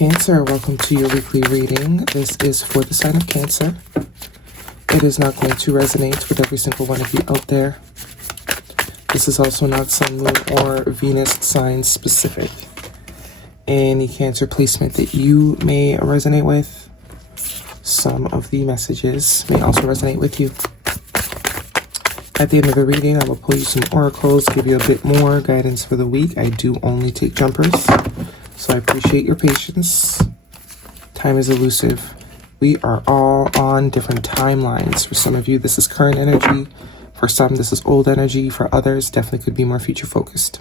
Cancer, welcome to your weekly reading. This is for the sign of Cancer. It is not going to resonate with every single one of you out there. This is also not Sun, Moon, or Venus sign specific. Any Cancer placement that you may resonate with, some of the messages may also resonate with you. At the end of the reading, I will pull you some oracles, give you a bit more guidance for the week. I do only take jumpers, so I appreciate your patience. Time is elusive. We are all on different timelines. For some of you, this is current energy. For some, this is old energy. For others, definitely could be more future focused.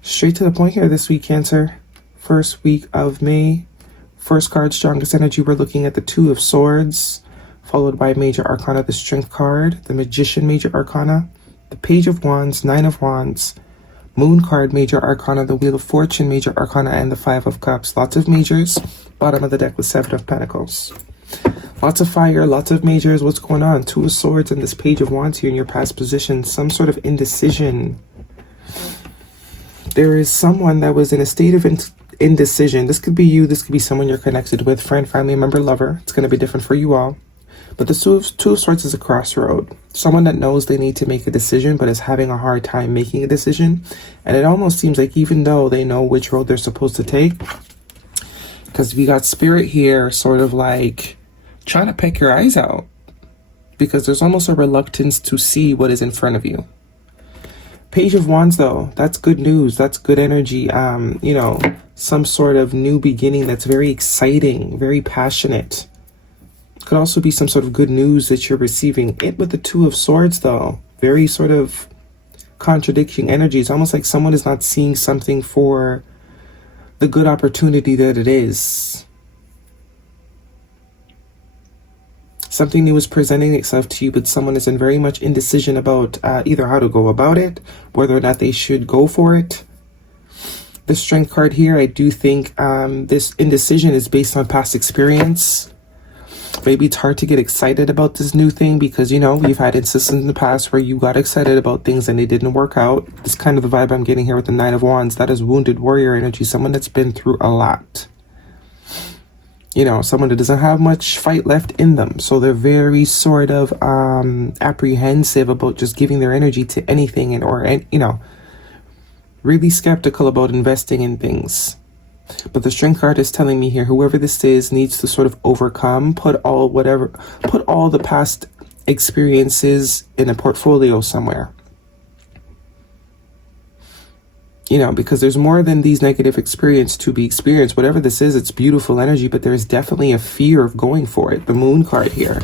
Straight to the point here this week, Cancer. First week of May. First card, strongest energy. We're looking at the Two of Swords, followed by Major Arcana, the Strength card, the Magician, Major Arcana, the Page of Wands, Nine of Wands, Moon card, Major Arcana, the Wheel of Fortune, Major Arcana, and the Five of Cups. Lots of majors. Bottom of the deck with Seven of Pentacles. Lots of fire, lots of majors. What's going on? Two of Swords and this Page of Wands here in your past position. Some sort of indecision. There is someone that was in a state of indecision. This could be you. This could be someone you're connected with. Friend, family member, lover. It's going to be different for you all. But the Two of Swords is a crossroad. Someone that knows they need to make a decision but is having a hard time making a decision. And it almost seems like even though they know which road they're supposed to take, because we got Spirit here sort of like trying to peck your eyes out, because there's almost a reluctance to see what is in front of you. Page of Wands, though, that's good news. That's good energy. Some sort of new beginning that's very exciting, very passionate. Could also be some sort of good news that you're receiving. It with the Two of Swords, though, very sort of contradicting energy. It's almost like someone is not seeing something for the good opportunity that it is. Something new is presenting itself to you, but someone is in very much indecision about either how to go about it, whether or not they should go for it. The Strength card here, I do think this indecision is based on past experience. Maybe it's hard to get excited about this new thing because, we've had instances in the past where you got excited about things and they didn't work out. It's kind of the vibe I'm getting here with the Nine of Wands. That is wounded warrior energy, someone that's been through a lot. Someone that doesn't have much fight left in them. So they're very sort of apprehensive about just giving their energy to anything or really skeptical about investing in things. But the Strength card is telling me here, whoever this is needs to sort of overcome, put all the past experiences in a portfolio somewhere. Because there's more than these negative experiences to be experienced. Whatever this is, it's beautiful energy, but there's definitely a fear of going for it. The Moon card here.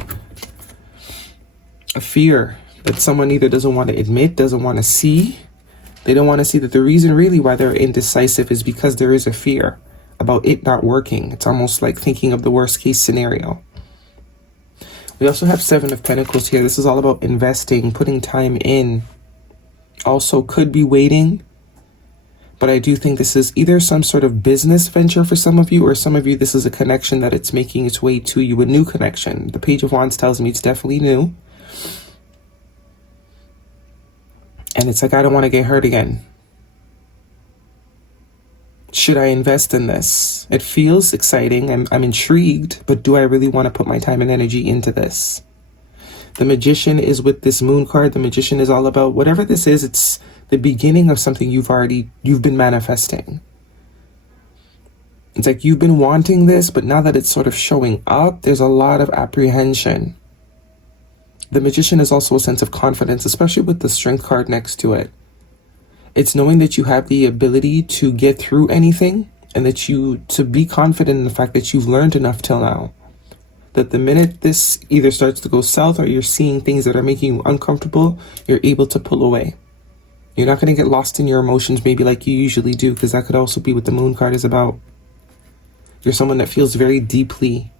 A fear that someone either doesn't want to admit, doesn't want to see. They don't want to see that the reason really why they're indecisive is because there is a fear about it not working. It's almost like thinking of the worst case scenario. We also have Seven of Pentacles here. This is all about investing, putting time in. Also could be waiting. But I do think this is either some sort of business venture for some of you, or some of you, this is a connection that it's making its way to you, a new connection. The Page of Wands tells me it's definitely new. And it's like, I don't want to get hurt again. Should I invest in this? It feels exciting. I'm intrigued, but do I really want to put my time and energy into this? The Magician is with this Moon card. The Magician is all about whatever this is. It's the beginning of something you've been manifesting. It's like you've been wanting this, but now that it's sort of showing up, there's a lot of apprehension. The Magician is also a sense of confidence, especially with the Strength card next to it. It's knowing that you have the ability to get through anything, and that to be confident in the fact that you've learned enough till now. That the minute this either starts to go south or you're seeing things that are making you uncomfortable, you're able to pull away. You're not going to get lost in your emotions maybe like you usually do, because that could also be what the Moon card is about. You're someone that feels very deeply.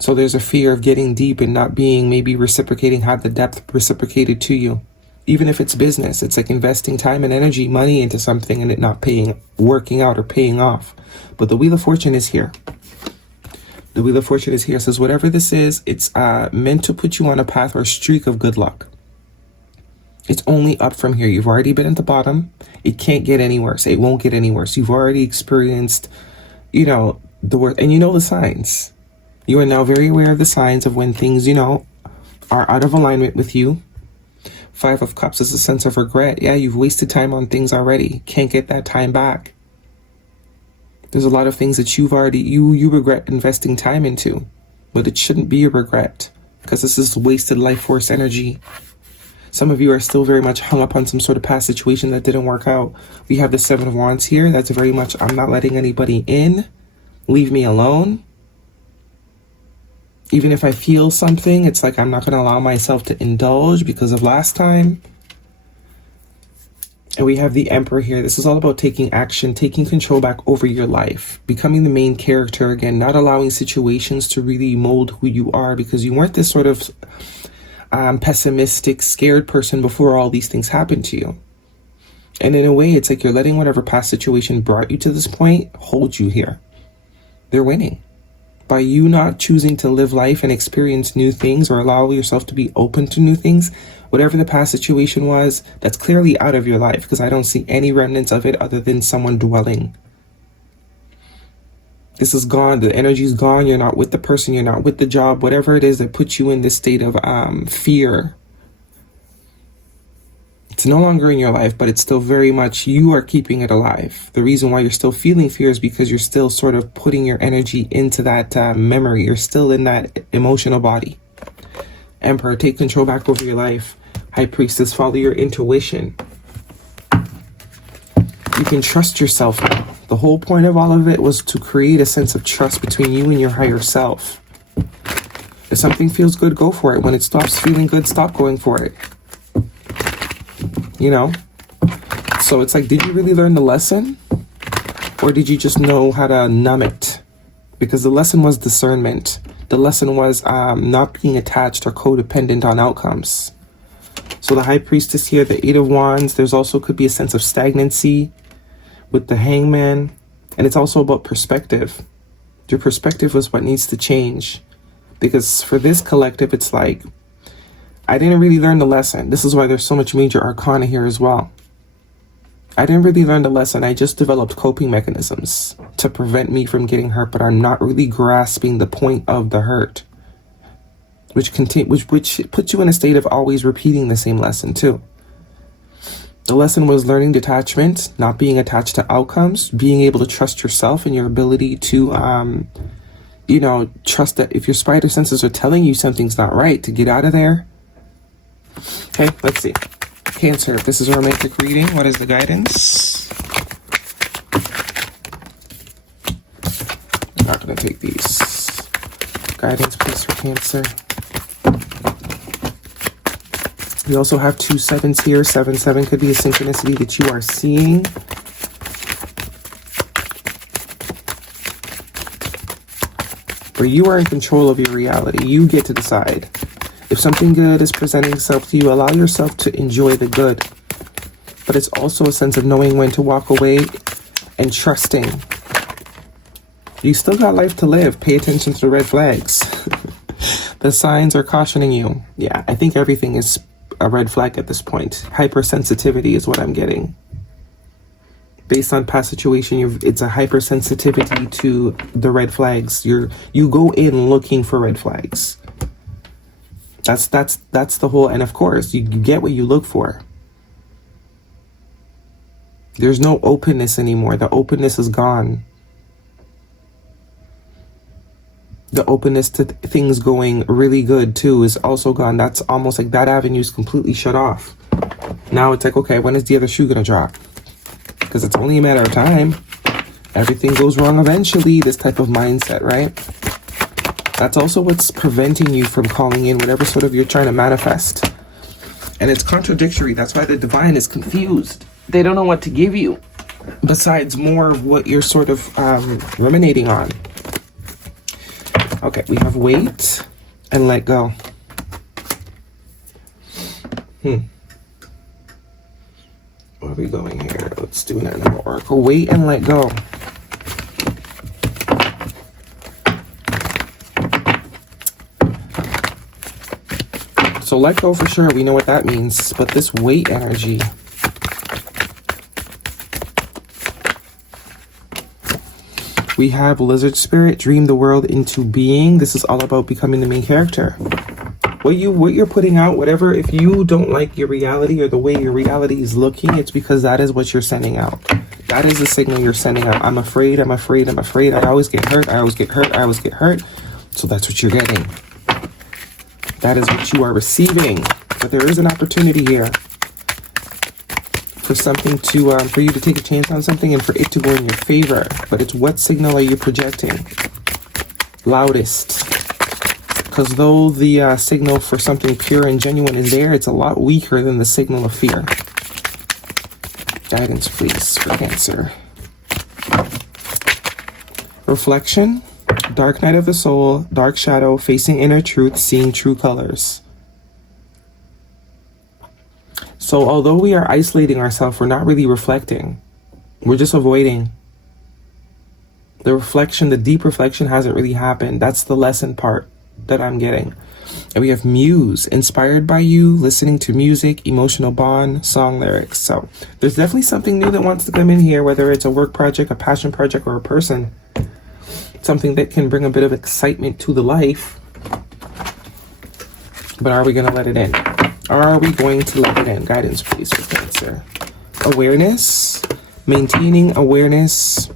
So there's a fear of getting deep and not being maybe reciprocating, have the depth reciprocated to you. Even if it's business, it's like investing time and energy, money into something and it not working out or paying off. But the Wheel of Fortune is here. The Wheel of Fortune is here. It says whatever this is, it's meant to put you on a path or streak of good luck. It's only up from here. You've already been at the bottom. It can't get any worse. It won't get any worse. You've already experienced you know, the word, and you know the signs. You are now very aware of the signs of when things, you know, are out of alignment with you. 5 of Cups is a sense of regret. Yeah, you've wasted time on things already. Can't get that time back. There's a lot of things that you've already, you regret investing time into, but it shouldn't be a regret because this is wasted life force energy. Some of you are still very much hung up on some sort of past situation that didn't work out. We have the 7 of Wands here. That's very much, I'm not letting anybody in. Leave me alone. Even if I feel something, it's like I'm not going to allow myself to indulge because of last time. And we have the Emperor here. This is all about taking action, taking control back over your life, becoming the main character again, not allowing situations to really mold who you are, because you weren't this sort of pessimistic, scared person before all these things happened to you. And in a way, it's like you're letting whatever past situation brought you to this point hold you here. They're winning. By you not choosing to live life and experience new things or allow yourself to be open to new things, whatever the past situation was, that's clearly out of your life, because I don't see any remnants of it other than someone dwelling. This is gone. The energy is gone. You're not with the person. You're not with the job. Whatever it is that puts you in this state of fear. It's no longer in your life, but it's still very much, you are keeping it alive. The reason why you're still feeling fear is because you're still sort of putting your energy into that memory. You're still in that emotional body. Emperor, take control back over your life. High Priestess, follow your intuition. You can trust yourself now. The whole point of all of it was to create a sense of trust between you and your higher self. If something feels good, go for it. When it stops feeling good, stop going for it. You know? So it's like, did you really learn the lesson? Or did you just know how to numb it? Because the lesson was discernment. The lesson was not being attached or codependent on outcomes. So the High Priestess here, the 8 of Wands, there's also could be a sense of stagnancy with the Hangman. And it's also about perspective. Your perspective is what needs to change. Because for this collective, it's like, I didn't really learn the lesson. This is why there's so much major arcana here as well. I didn't really learn the lesson. I just developed coping mechanisms to prevent me from getting hurt, but I'm not really grasping the point of the hurt, which puts you in a state of always repeating the same lesson too. The lesson was learning detachment, not being attached to outcomes, being able to trust yourself and your ability to, you know, trust that if your spider senses are telling you something's not right, to get out of there. Okay, let's see. Cancer, if this is a romantic reading, what is the guidance? I'm not going to take these. Guidance, please, for Cancer. We also have 2 7s here. 7-7 could be a synchronicity that you are seeing. Where you are in control of your reality. You get to decide. If something good is presenting itself to you, allow yourself to enjoy the good. But it's also a sense of knowing when to walk away and trusting. You still got life to live. Pay attention to the red flags. The signs are cautioning you. Yeah, I think everything is a red flag at this point. Hypersensitivity is what I'm getting. Based on past situation, it's a hypersensitivity to the red flags. You go in looking for red flags. That's the whole, and of course, you get what you look for. There's no openness anymore. The openness is gone. The openness to things going really good too is also gone. That's almost like that avenue is completely shut off. Now it's like, okay, when is the other shoe gonna drop? Because it's only a matter of time. Everything goes wrong eventually, this type of mindset, right? That's also what's preventing you from calling in whatever sort of you're trying to manifest. And it's contradictory. That's why the divine is confused. They don't know what to give you besides more of what you're sort of ruminating on. Okay, we have wait and let go. Where are we going here? Let's do an animal oracle. Wait and let go. So let go for sure, we know what that means, but this weight energy. We have Lizard Spirit, dream the world into being. This is all about becoming the main character. What you're putting out, whatever, if you don't like your reality or the way your reality is looking, it's because that is what you're sending out. That is the signal you're sending out. I'm afraid, I'm afraid, I'm afraid. I always get hurt, I always get hurt, I always get hurt. So that's what you're getting. That is what you are receiving. But there is an opportunity here for something to, for you to take a chance on something and for it to go in your favor. But it's what signal are you projecting? Loudest. Because though the signal for something pure and genuine is there, it's a lot weaker than the signal of fear. Guidance, please, for Cancer. Reflection. Dark night of the soul, dark shadow, facing inner truth, seeing true colors. So although we are isolating ourselves, we're not really reflecting. We're just avoiding. The reflection, the deep reflection hasn't really happened. That's the lesson part that I'm getting. And we have muse, inspired by you, listening to music, emotional bond, song lyrics. So there's definitely something new that wants to come in here, whether it's a work project, a passion project, or a person. Something that can bring a bit of excitement to the life. But are we going to let it in? Are we going to let it in? Guidance, please, for Cancer. Awareness. Maintaining awareness.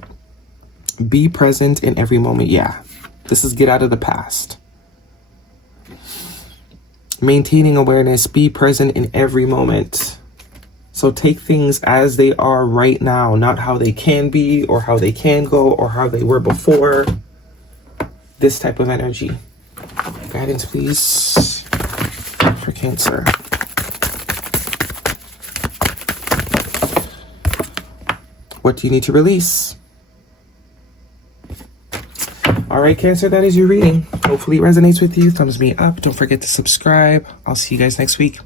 Be present in every moment. Yeah. This is get out of the past. Maintaining awareness. Be present in every moment. So take things as they are right now, not how they can be or how they can go or how they were before. This type of energy. Guidance, please, for Cancer. What do you need to release? All right, Cancer, that is your reading. Hopefully it resonates with you. Thumbs me up. Don't forget to subscribe. I'll see you guys next week.